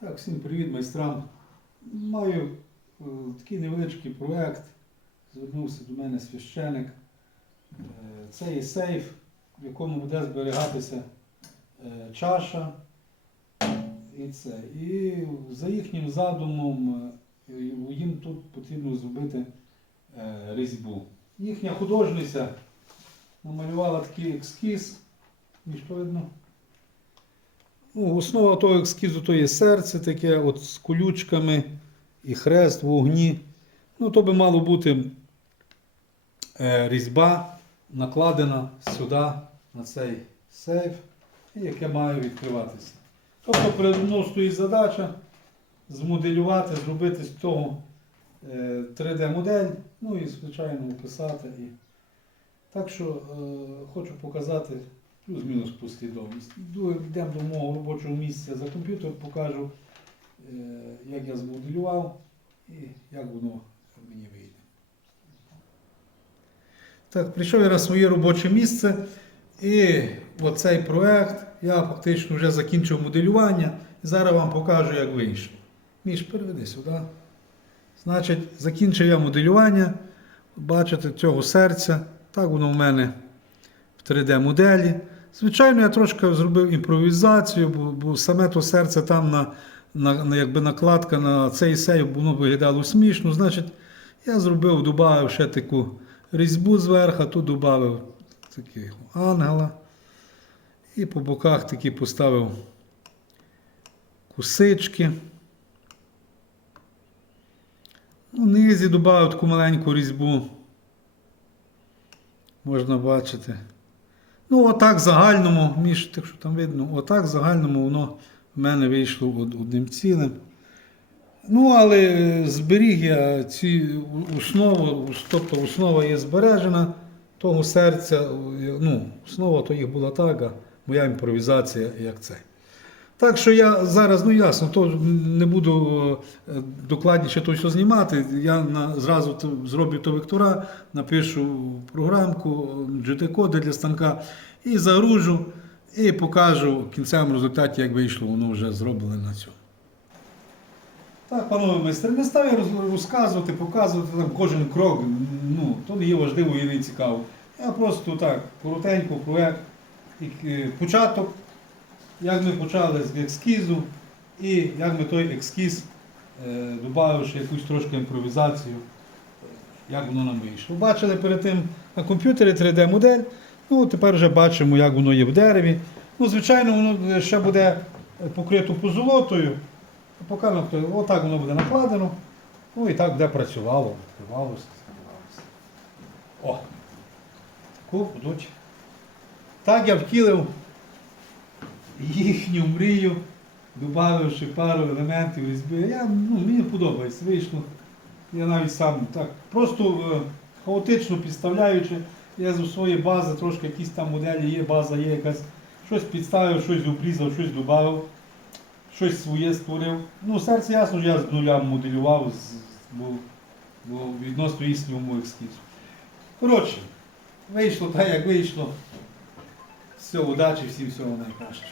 Так, всім привіт майстрам. Маю е, такий невеличкий проєкт. Звернувся до мене священик. Е, це є сейф, в якому буде зберігатися е, чаша. І це. І за їхнім задумом е, їм тут потрібно зробити е, різьбу. Їхня художниця намалювала такий ескіз. Між то видно? Ну, основа того ескізу то є серце таке, от з колючками і хрест в вогні. Ну, то би мало бути е, різьба накладена сюди, на цей сейф, яке має відкриватися. Тобто перед мною стоїть задача змоделювати, зробити з цього е, 3D-модель, ну і, звичайно, описати. І... Так що е, хочу показати плюс-мінус послідовність. Йдемо до мого робочого місця за комп'ютер, покажу, е, як я змоделював і як воно мені вийде. Так, прийшов я на своє робоче місце і оцей проект я фактично вже закінчив моделювання. Зараз вам покажу, як вийшло. Міш, переведи сюди. Значить, закінчив я моделювання. Бачите, цього серця. Так воно в мене в 3D-моделі. Звичайно, я трошки зробив імпровізацію, бо, бо саме то серце там на, на, на якби накладка на цей сейф, воно виглядало смішно. Значить, я зробив, додав ще таку різьбу зверху, тут додав такого ангела. І по боках такі поставив кусички. У низі додав таку маленьку різьбу. Можна бачити. Ну, отак в загальному, між так що там видно, отак загальному воно в мене вийшло одним цілим. Ну, але зберіг я ці основу, тобто основа є збережена того серця. Ну, основа то їх була так, а моя імпровізація як це. Так що я зараз, ну ясно, то не буду е, докладніше то знімати. Я на, зразу зроблю то вектора, напишу програмку, GT-коди для станка і загружу, і покажу кінцевому результаті, як вийшло, воно вже зроблене на цьому. Так, панове майстри, не став я розказувати, показувати там кожен крок, ну, то не є важливо і не цікаво. Я просто так, коротенько проект, е, початок, як ми почали з ескізу, і як ми той ескіз, е, додавши якусь трошки імпровізацію, як воно нам вийшло. Бачили перед тим на комп'ютері 3D-модель, ну тепер вже бачимо, як воно є в дереві. Ну, звичайно, воно ще буде покрито позолотою. Отак воно буде накладено. Ну і так буде працювало, відкривалося, закривалося. О! Таку будуть. Так я втілив їхню мрію, додавши пару елементів різьби. Я, ну, мені подобається, вийшло. Я навіть сам так просто е, хаотично підставляючи, я з своєї бази трошки якісь там моделі є, база є якась. Щось підставив, щось обрізав, щось додав, щось своє створив. Ну, серце ясно, що я з нуля моделював, з- бо, бо відносно існівому ескізу. Коротше, вийшло так, як вийшло. Все, удачі, всім всього найкращого.